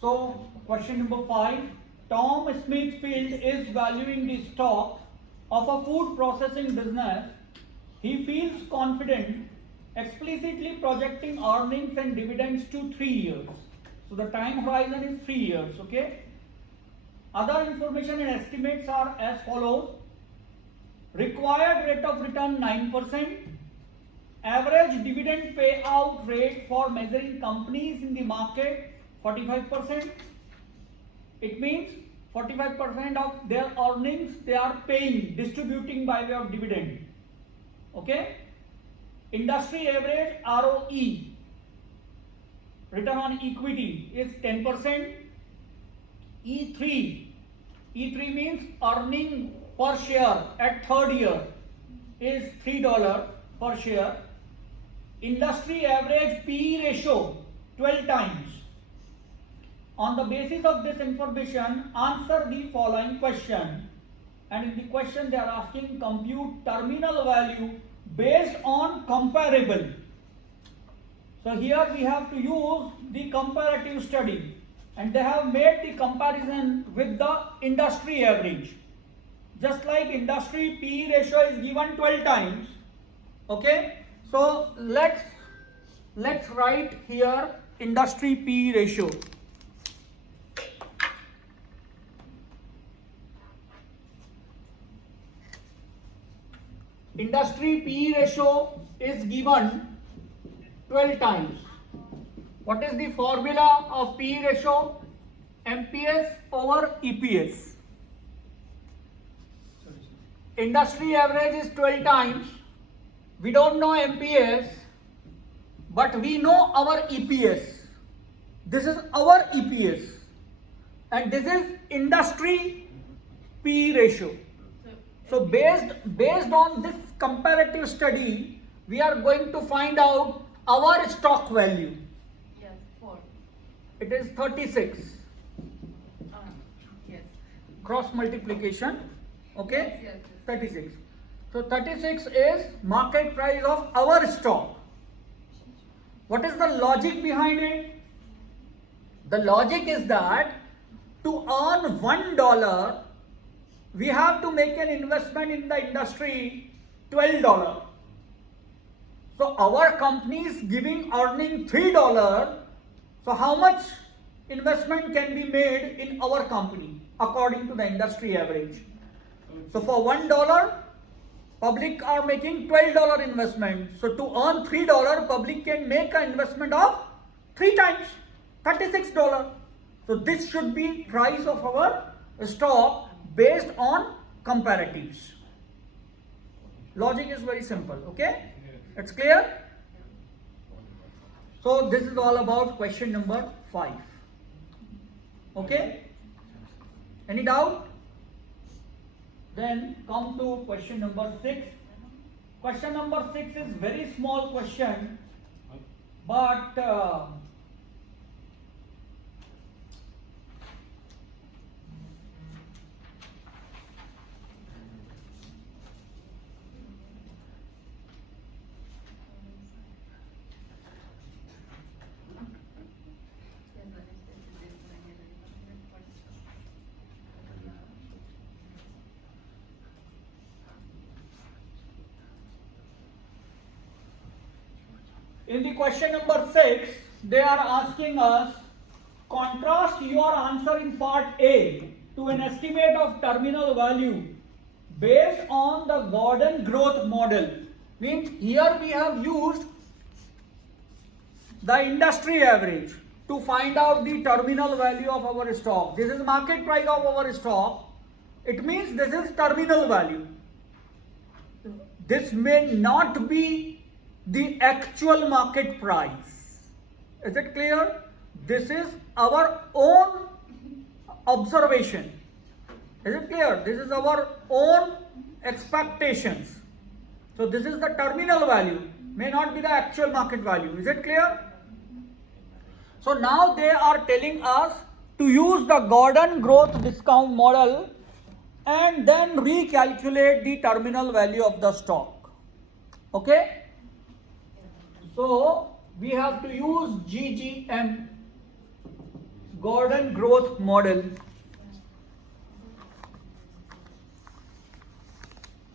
So question number 5. Tom Smithfield is valuing the stock of a food processing business. He feels confident, explicitly projecting earnings and dividends to 3 years. So the time horizon is 3 years, okay? Other information and estimates are as follows. Required rate of return 9%. Average dividend payout rate for measuring companies in the market 45%. It means 45% of their earnings they are paying, distributing by way of dividend. Okay? Industry average ROE, return on equity, is 10%. E3 means earning per share at third year is $3 per share. Industry average PE ratio 12 times. On the basis of this information, answer the following question. And in the question they are asking compute terminal value based on comparable. So here we have to use the comparative study, and they have made the comparison with the industry average. Just like industry PE ratio is given 12 times. Okay, so let's write here industry PE ratio. Industry PE ratio is given 12 times. What is the formula of PE ratio? MPS over EPS. Industry average is 12 times. We don't know MPS, but we know our EPS. This is our EPS, and this is industry PE ratio. So based on this comparative study, we are going to find out our stock value. Yes, 4. It is 36. Yes. Cross multiplication. Okay? Yes. 36. So 36 is market price of our stock. What is the logic behind it? The logic is that to earn $1, we have to make an investment in the industry $12. So our company is earning $3. So how much investment can be made in our company according to the industry average? So for $1, public are making $12 investment. So to earn $3, public can make an investment of 3 times, $36. So this should be price of our stock based on comparatives. Logic is very simple, okay? It's clear? So this is all about question number 5. Okay? Any doubt? Then come to question number 6. Question number 6 is very small question, but in the question number 6, they are asking us, contrast your answer in part A to an estimate of terminal value based on the Gordon growth model. Means here we have used the industry average to find out the terminal value of our stock. This is market price of our stock. It means this is terminal value. This may not be the actual market price. Is it clear? This is our own observation. Is it clear? This is our own expectations. So this is the terminal value, may not be the actual market value. Is it clear? So now they are telling us to use the Gordon growth discount model and then recalculate the terminal value of the stock. Okay? So we have to use GGM, Gordon growth model.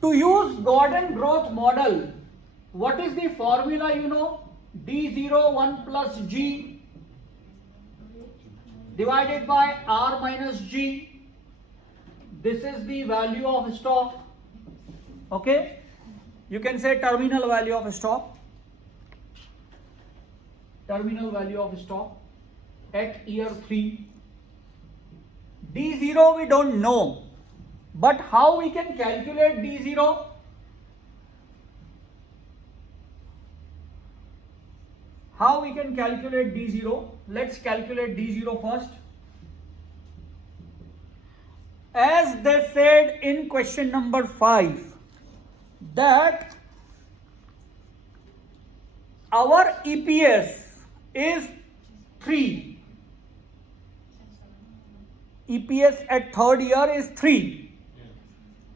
To use Gordon growth model, what is the formula you know? D0 1 plus G divided by R minus G. This is the value of stock. Okay? You can say terminal value of stock. Terminal value of stock at year 3. D0 we don't know. But how we can calculate D0? How we can calculate D0? Let's calculate D0 first. As they said in question number 5, that our EPS is 3. EPS at third year is 3.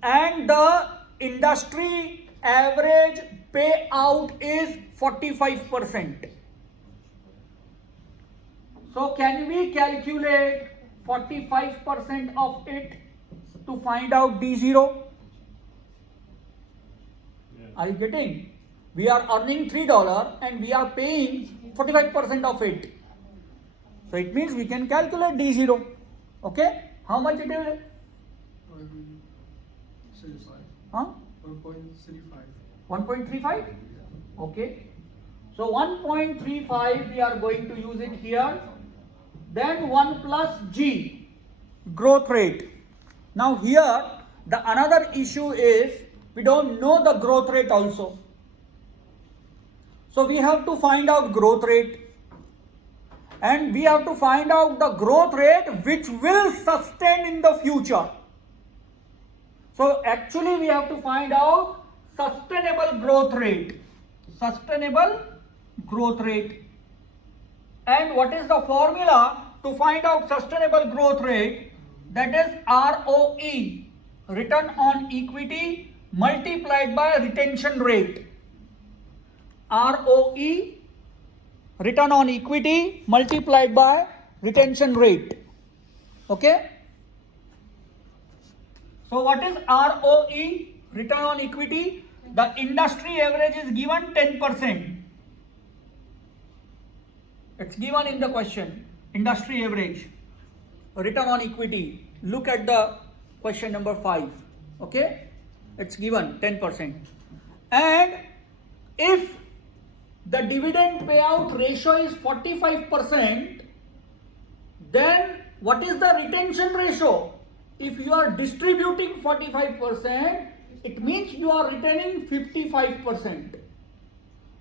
And the industry average payout is 45%. So can we calculate 45% of it to find out D0? Are you getting? We are earning $3 and we are paying 45% of it. So it means we can calculate D0. Okay? How much it is? 1.35. 1.35? Okay. So 1.35 we are going to use it here. Then 1 plus G, growth rate. Now here the another issue is we don't know the growth rate also. So we have to find out growth rate. And we have to find out the growth rate which will sustain in the future. So actually we have to find out sustainable growth rate. Sustainable growth rate. And what is the formula to find out sustainable growth rate? That is ROE, return on equity, multiplied by retention rate. ROE, return on equity, multiplied by retention rate. Okay? So what is ROE, return on equity? The industry average is given 10%. It's given in the question, industry average, return on equity. Look at the question number 5. Okay? It's given 10%. And if the dividend payout ratio is 45%, then what is the retention ratio? If you are distributing 45%, it means you are retaining 55%.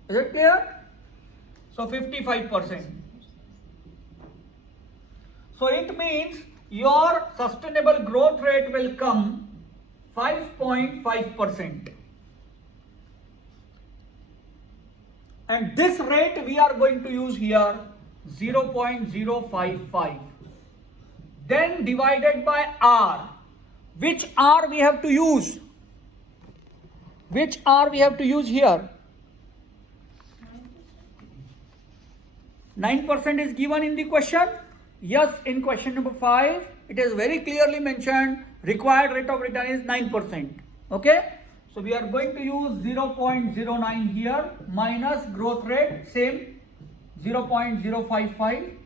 Is it clear? So 55%. So it means your sustainable growth rate will come 5.5%. And this rate we are going to use here 0.055. Then divided by R. Which R we have to use? Which R we have to use here? 9% is given in the question. Yes, in question number 5, it is very clearly mentioned required rate of return is 9%. Okay? So we are going to use 0.09 here minus growth rate, same 0.055.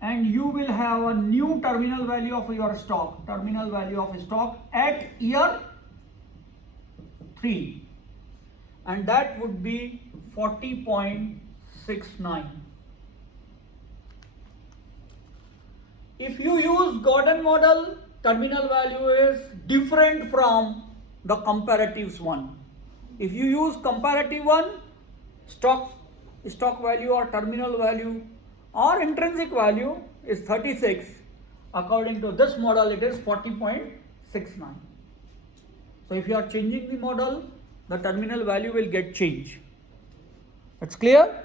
And you will have a new terminal value of your stock. Terminal value of stock at year 3. And that would be 40.69. If you use Gordon model, terminal value is different from the comparatives one. If you use comparative one, stock value or terminal value or intrinsic value is 36. According to this model, it is 40.69. So if you are changing the model, the terminal value will get changed. It's clear?